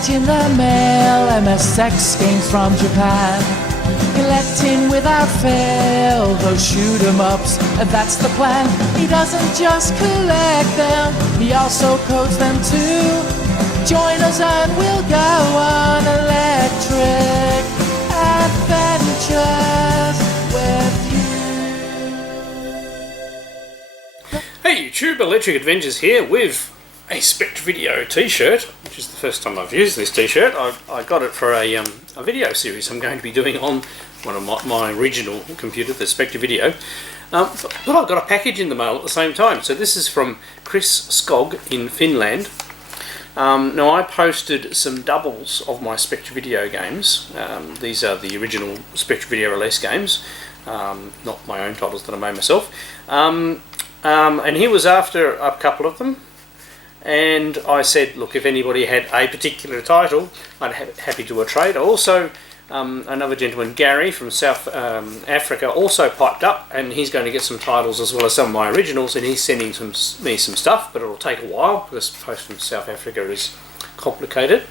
package in the mail, MSX games from Japan. Collecting without fail those shoot 'em ups, and that's the plan. He doesn't just collect them, he also codes them too. Join us and we'll go on electric adventures with you. Hey YouTube, Electric Adventures here with a Spectravideo t-shirt, which is the first time I've used this t-shirt. I got it for a video series I'm going to be doing on one of my original computer, the Spectravideo. But I got a package in the mail at the same time. So this is from Chris Skog in Finland. Now I posted some doubles of my Spectravideo games. These are the original Spectravideo release games, not my own titles that I made myself. And he was after a couple of them, and I said, look, if anybody had a particular title, I'd happy to do a trade. Also, another gentleman, Gary from South Africa, also piped up, and he's going to get some titles as well as some of my originals, and he's sending me some stuff, but it'll take a while because post from South Africa is complicated.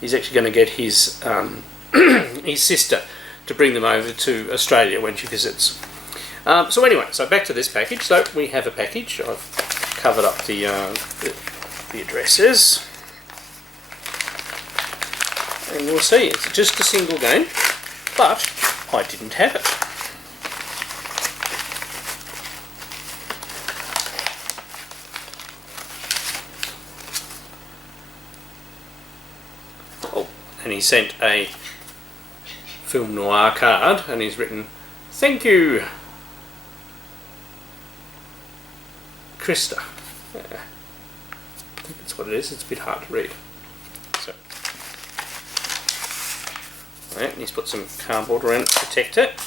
He's actually going to get his his sister to bring them over to Australia when she visits. So anyway, so back to this package. So we have a package. I've covered up the addresses, and we'll see. It's just a single game, but I didn't have it. Oh, and he sent a film noir card, and he's written, "Thank you, Krista." I think that's what it is. It's a bit hard to read. So, right, and he's put some cardboard around it to protect it.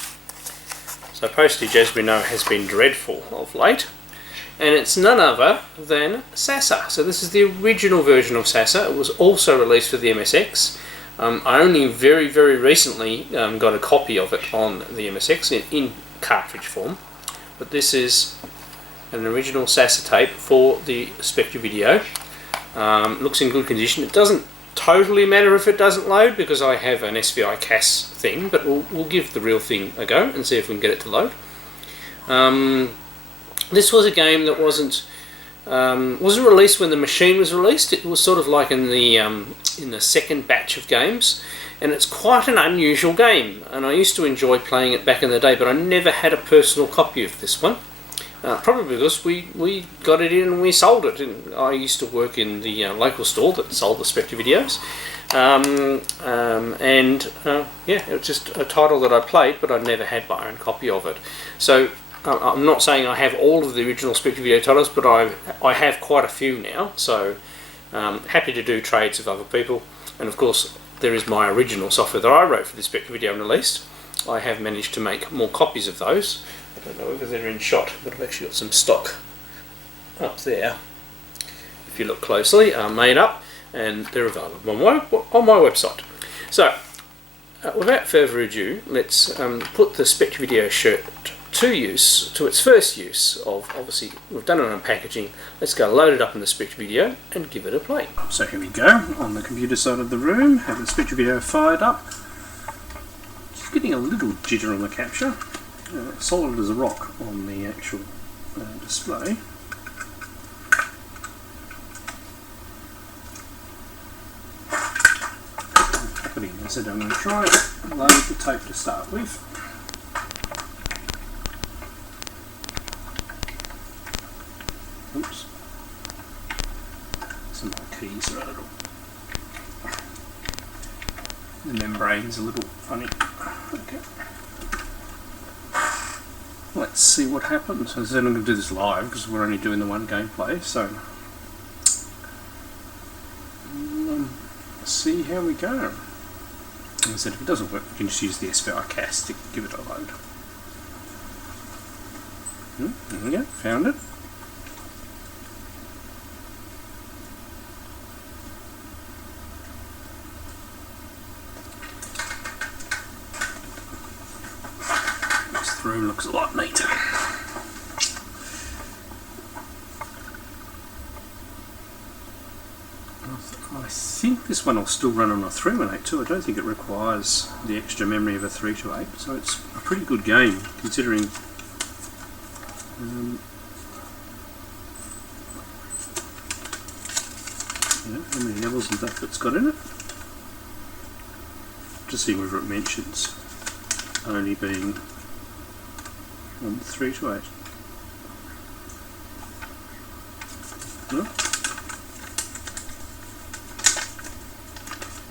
So postage, as we know, has been dreadful of late, and it's none other than SASA. So this is the original version of SASA. It was also released for the MSX. I only very recently got a copy of it on the MSX in cartridge form, but this is an original SASA tape for the Spectravideo. Looks in good condition. It doesn't totally matter if it doesn't load because I have an SVI CAS thing, but we'll give the real thing a go and see if we can get it to load. This was a game that wasn't released when the machine was released. It was sort of like in the second batch of games, and it's quite an unusual game, and I used to enjoy playing it back in the day, but I never had a personal copy of this one. Probably because we got it in and we sold it. And I used to work in the local store that sold the Spectravideos, yeah, it was just a title that I played, but I never had my own copy of it. So I'm not saying I have all of the original Spectravideo titles, but I have quite a few now. So happy to do trades with other people, and of course there is my original software that I wrote for the Spectravideo and released. I have managed to make more copies of those. I don't know whether they're in shot, but I've actually got some stock up there. If you look closely, made up, and they're available on my website. So, without further ado, let's put the Spectravideo shirt to its first use of, obviously, we've done it on packaging. Let's go load it up in the Spectravideo and give it a play. So here we go, on the computer side of the room, have the Spectravideo fired up. Just getting a little jitter on the capture. Solid as a rock on the actual display. Pop it in. I said I'm going to try and load the tape to start with. Oops. Some of my keys are a little. The membrane's a little funny. Okay. Let's see what happens. As I said, I'm going to do this live because we're only doing the one gameplay, so let's see how we go. As I said, if it doesn't work, we can just use the SVI CAS to give it a load. There we go, found it. This room looks a lot neater. I think this one will still run on a 318 too. I don't think it requires the extra memory of a 328, so it's a pretty good game considering how many levels and stuff it's got in it. Just seeing whether it mentions only being on the 328. No?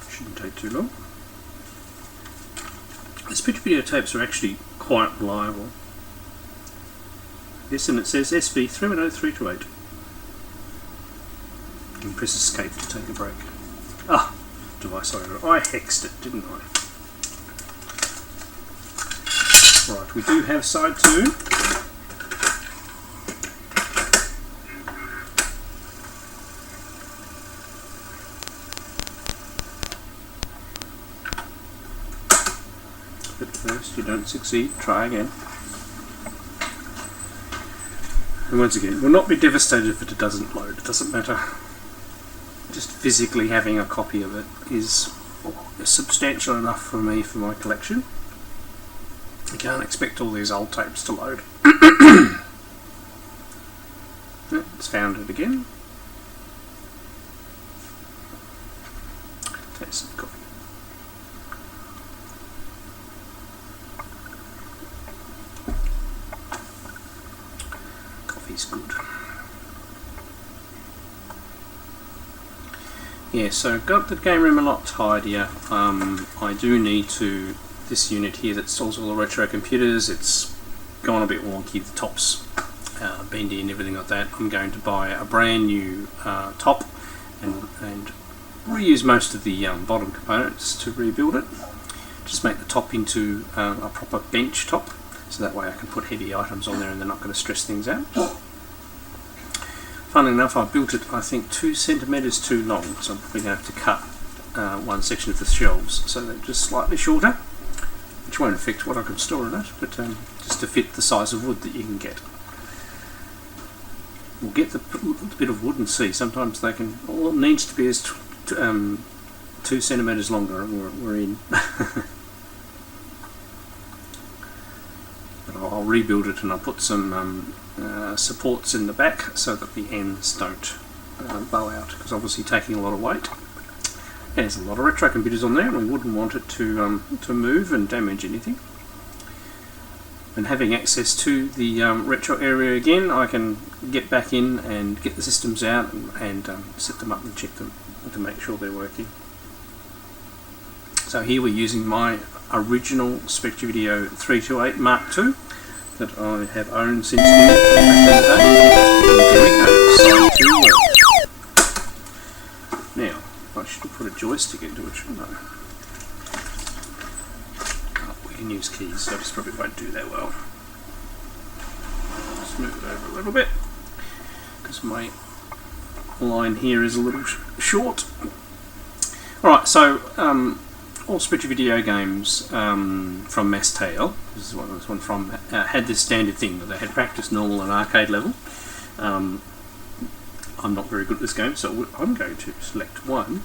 Shouldn't take too long. The Spectravideo tapes are actually quite reliable. Yes, and it says SV-318 328. You can press escape to take a break. Ah, device error. I hexed it, didn't I? Right, we do have side 2. But first you don't succeed, try again. And once again, we'll not be devastated if it doesn't load, it doesn't matter. Just physically having a copy of it is substantial enough for me for my collection. You can't expect all these old tapes to load. It's found it again. Taste some coffee. Coffee's good. Yeah, so I've got the game room a lot tidier. I do need to, this unit here that stores all the retro computers, it's gone a bit wonky, the top's bendy and everything like that. I'm going to buy a brand new top and reuse most of the bottom components to rebuild it. Just make the top into a proper bench top, so that way I can put heavy items on there and they're not going to stress things out. Funnily enough, I built it, I think, 2 centimetres too long, so I'm probably going to have to cut one section of the shelves so they're just slightly shorter, which won't affect what I can store in it, but just to fit the size of wood that you can get. We'll get the bit of wood and see. Sometimes they can, all it needs to be is 2 centimetres longer and we're in. But I'll rebuild it and I'll put some supports in the back so that the ends don't bow out, because obviously taking a lot of weight. There's a lot of retro computers on there and we wouldn't want it to move and damage anything. And having access to the retro area again, I can get back in and get the systems out and set them up and check them to make sure they're working. So here we're using my original Spectravideo 328 Mark II that I have owned since back in the day. There we go, side 2 work. Now, I should have put a joystick into it, shouldn't I? Oh, we can use keys, so I just probably won't do that well. Just move it over a little bit, because my line here is a little short. Alright, so all Spectravideo games from Mass-Tale, this is what this one from, had this standard thing that they had practice, normal and arcade level. I'm not very good at this game, so I'm going to select one.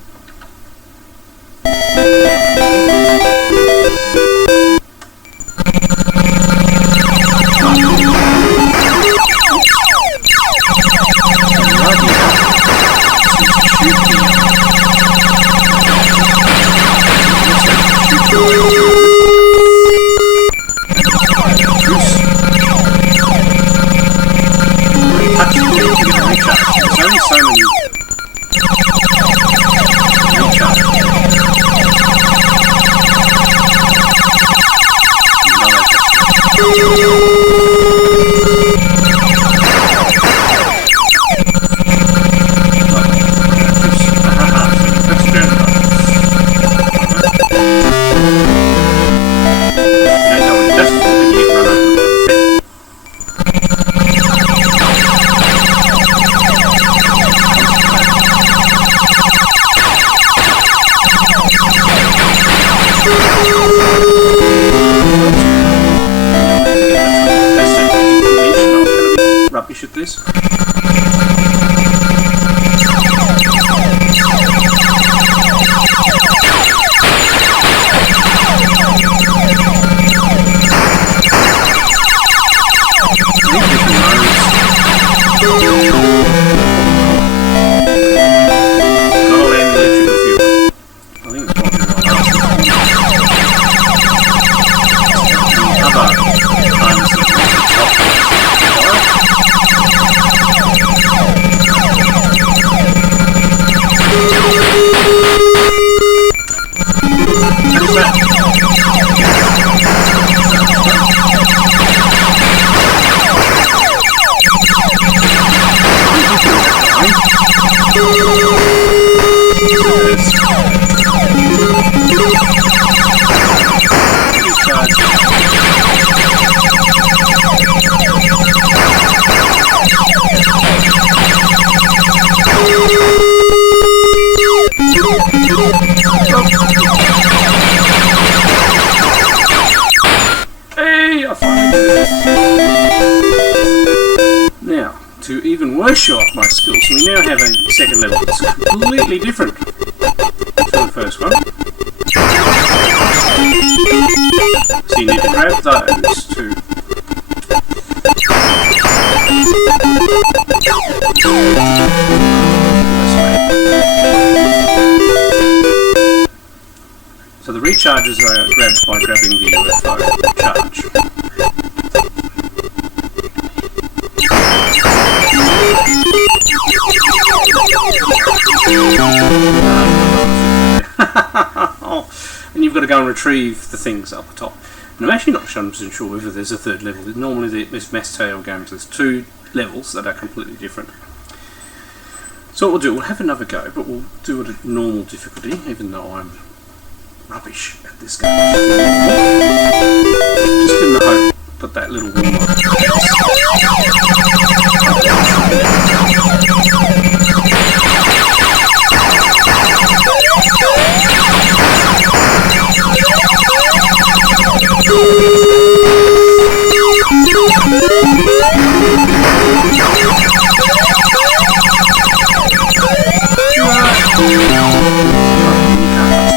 Rubbish at this. I finally did it. Now, to even worse show off my skills, we now have a second level that's completely different to the first one. So you need to grab those two. So the recharges are grabbed by grabbing the UFO charge. And you've got to go and retrieve the things up the top. And I'm actually not 100% sure whether there's a third level. Normally there's Mass Tale games, there's 2 levels that are completely different. So what we'll do, we'll have another go, but we'll do it at normal difficulty, even though I'm rubbish at this game. Just in the hope that that little warm-up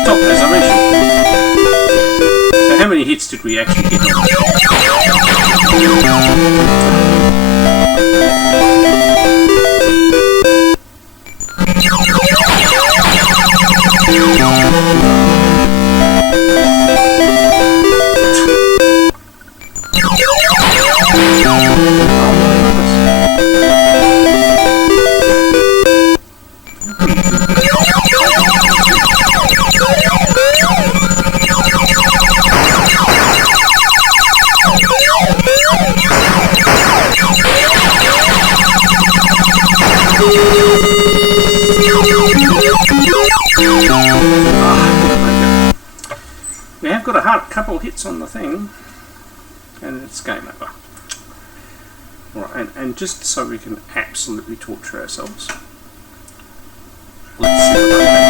stop, as I mentioned. So how many hits did we actually get on? We have got a couple hits on the thing, and it's game over. Alright, and just so we can absolutely torture ourselves, let's see what that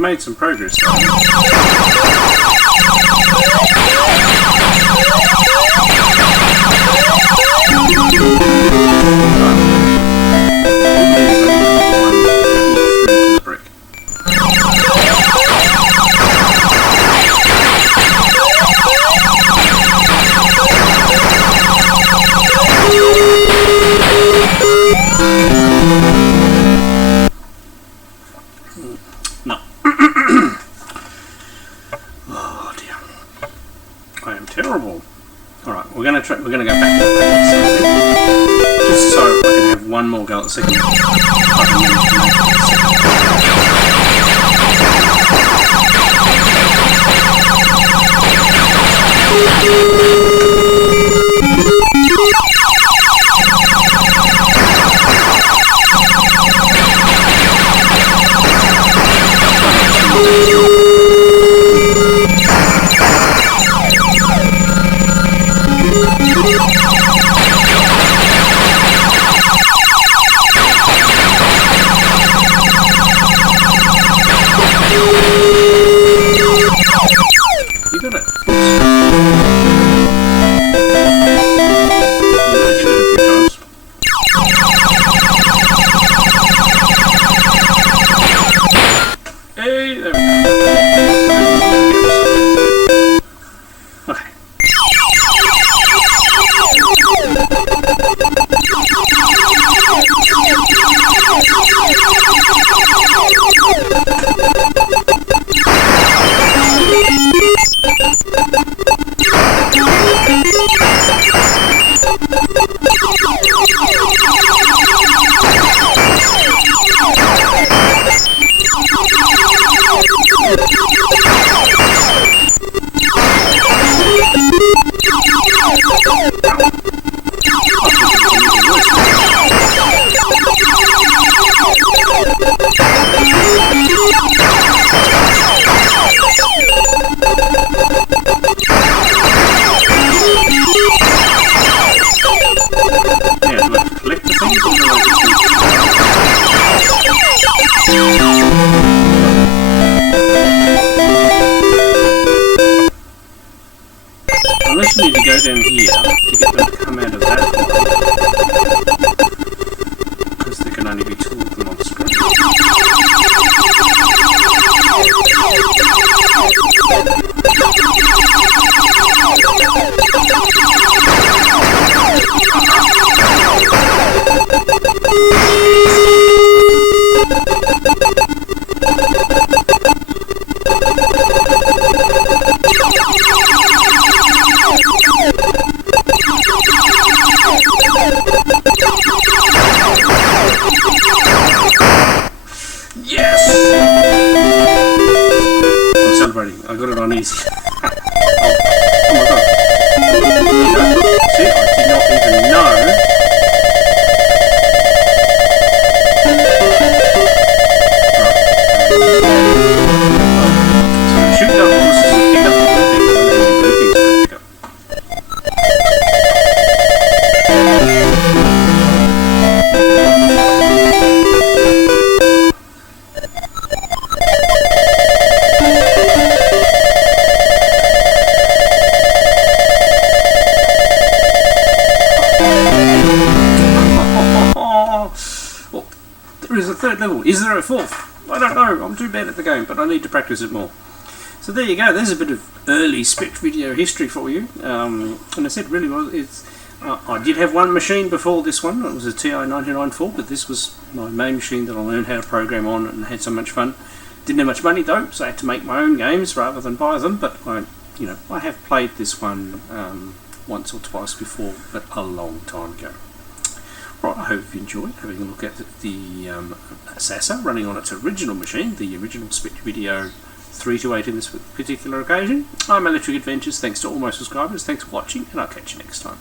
made some progress. Terrible. Alright, we're gonna go back to that just so I can have one more go at the second. You got it. Oops. got it on easy. Oh my god. See, I did not even know. So the shoot up horses and pick up the blue things, and then the blue things will pick up. Well, there is a third level. Is there a fourth? I don't know. I'm too bad at the game, but I need to practice it more. So there you go. There's a bit of early Spectravideo history for you. And I said, really was. I did have one machine before this one. It was a TI-994, but this was my main machine that I learned how to program on and had so much fun. Didn't have much money though, so I had to make my own games rather than buy them. But I have played this one once or twice before, but a long time ago. Right, I hope you enjoyed having a look at the SASA running on its original machine, the original Spectravideo 318 in this particular occasion. I'm Electric Adventures. Thanks to all my subscribers. Thanks for watching, and I'll catch you next time.